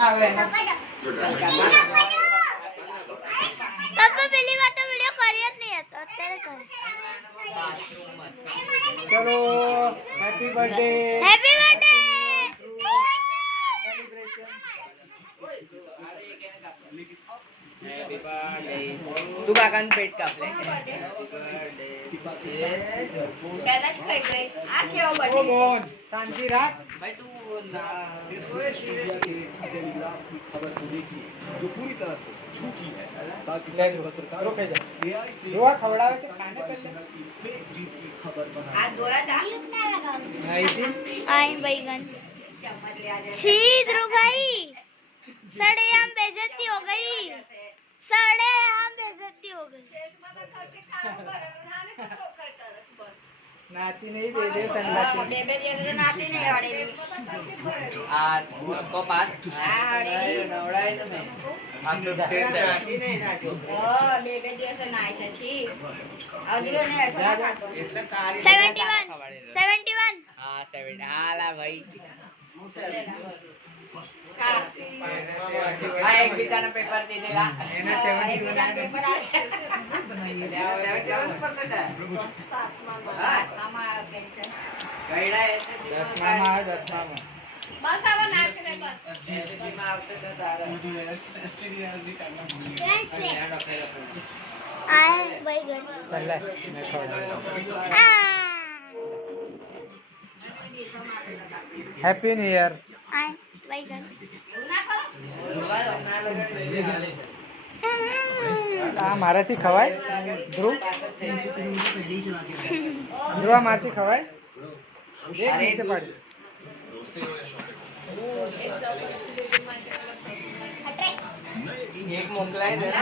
આવે પપ્પા પેલી વાર તો વિડિયો કર્યો જ નહીં હતો અત્યારે કર ચલો હેપી બર્થડે હેપી બર્થડે तू काकान पेट कापले कैलाश पेट गई आ क्या ઓ बर्थडे બોન શાંતિ રાખ भाई तू खबर होने की जो पूरी तरह से झूठी है ताकि રોકે જા જોવા ખવડાવે છે ખાને પહેલા फेक जीत की खबर बना आ दोरा था નહીં થી आई बैगन चम्मच ले आ जा छी ध्रुव भाई सड़े आम बेइज्जती हो गई सड़े आम बेइज्जती हो गई નાતી નહીં દે દે સંડાસી बेबे ये नाती नहीं अड़ेली आ को पास अड़ेली नवड़ाई न मैं हम तो नाती नहीं नाचो ओ बेबे दिवस नाय છે છી અજુ ને અઠવા ખાતો એટલે તારી 71 हां 7 हाला भाई ખા आ एक बीचा ना पेपर दे देगा એના 71 આવે પેપર આ 77% સાતમા કેન્સર ગઈડા એસે 10માં આવે 10માં બસ આવો નાચ લે બસ एसएससी में આવતો તો તારા एसटीडी करना भूल आए बैगन ચાલ લે મેં ખવડાવ્યું હેપી ન્યુ યર आए बैगन ના કરો આ મારાથી ખવાય ધ્રુવ ધ્રુવ આ મારાથી ખવાય એક નીચે પાડી એક મોકલાય દે ને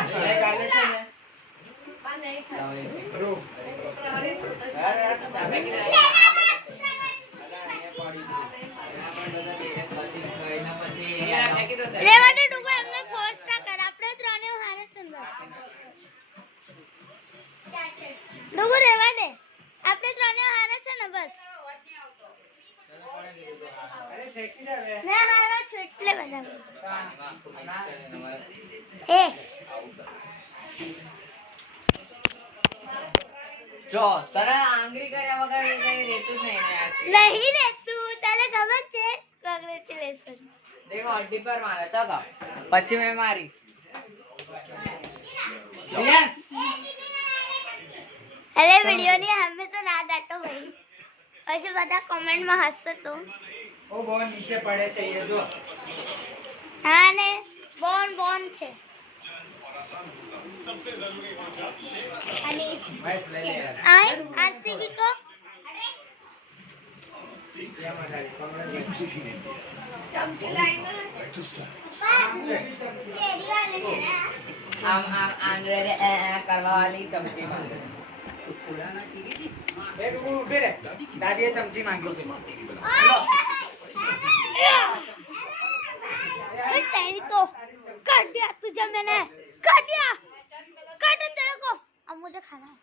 બા નહીં ખા ધ્રુવ રેવાને ડુગો એમને ફોર્સ ના કર આપણે ત્રણે હારે ચંદા ડુગો રેવા દે આપણે ત્રણે હારે છે ને બસ અરે ફેંકી દે હવે મે હારો છું એટલે બધા એ જો તારા આંગળી કર્યા વગર કઈ રહેતું જ નહીં ને યાર નહીં રે તું તને ખબર છે કોંગ્રેચ્યુલેશન देखो हड्डी पर मारा चलो પછી मैं मारीश યસ અરે વિડિયો ની હમે તો ના દાટો ભાઈ પછી બધા કમેન્ટ માં હસતો તો ઓ બોન નીચે પડે છે એ જો હા ને બોન બોન છે અને बस ले ले આઈ આરસીબી કો ચમચી લાઈનો ચેરી વાલે છે ને આમ આમ આંગળે કરવા વાલી ચમચી માં એ ડુગુ ઉભી રે દાદીએ ચમચી માંગી છે अरे तेरी तो काट दिया तुझे मैंने काट दिया काट तेरे को अब मुझे खाना है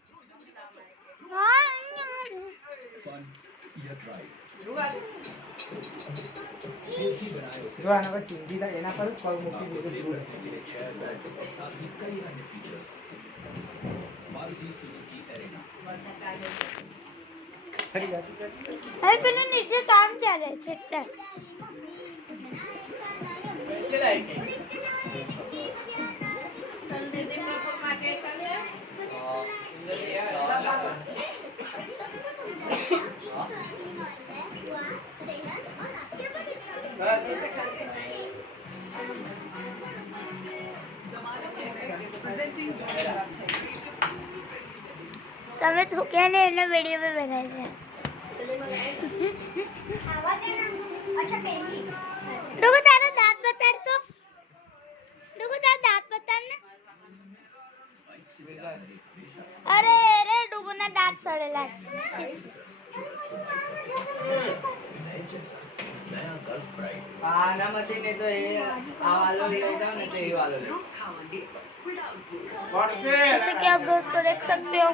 જો આના પર ચીંધી થાય એના પર પગ મૂકી દીધું ફરી જાતું છે अरे पहले नीचे काम चल रहे है દીદી પ્રપોઝ માટે કરે તમે થૂક્યા ને એને વિડિયો पे बनाए છે ડુગુ તારો દાંત બતાડ તો ડુગુ તારો દાંત બતાડ ને અરે રે ડુગુ ના દાંત સડેલા છે આના માંથી ને તો એ આ વાલો લઈ જાવ ને તો એ વાલો લે जैसे कि आप दोस्तों देख सकते हो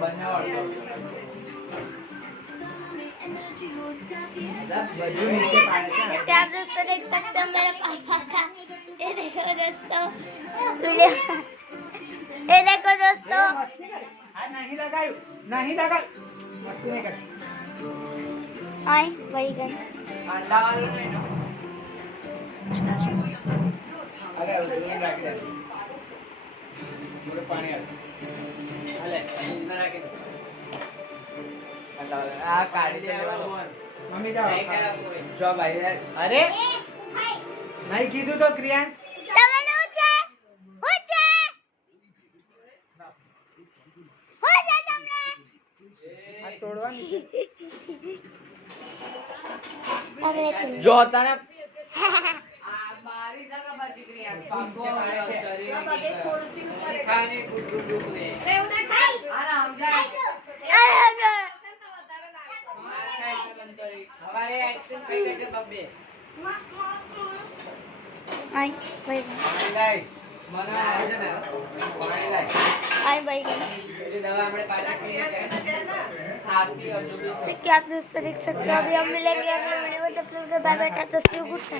બંને વાળો બધું નીચે પાડે છે कि आप दोस्तों देख सकते हो मेरे पापा का। ये देखो दोस्तों, ये देखो दोस्तों। આ નહીં લગાયું, નહીં લગાયું. મસ્તી નહીં કર. आई वही गई। અંડા વાળું નહીં ને? અરે હવે દૂધ રાખી દે. થોડું પાણી આપ. હાલે. અંદર રાખી દો. અંડા વાળું. આ કાઢી દે લેવાનું. મમ્મી જાઓ. નહીં કરા કોઈ. જો ભાઈ. અરે નહીં કીધું તો ક્રિયાંશ. તમે નું છે હું છે તમને આ તોડવાની છે. અરે જો તને આ મારી સાકા બાજી ક્રિયા પાકો પાડે છે. શરીર ખાને ગુડ લે આના સમજાય હવારે આઈસ્ક્રીમ ખાઈ ગઈ છે બબ્બે आई वही गई। પાણી લાય. મને આવે છે ને પાણી લાય. आई वही गई। એ દવા આપણે પાછા કરીએ કે ખાંસી હજુ બી जैसे कि आप दोस्तों देख सकते हो अभी हम मिलेंगे अगले वीडियो में। जब तक bye bye tata see you good. છે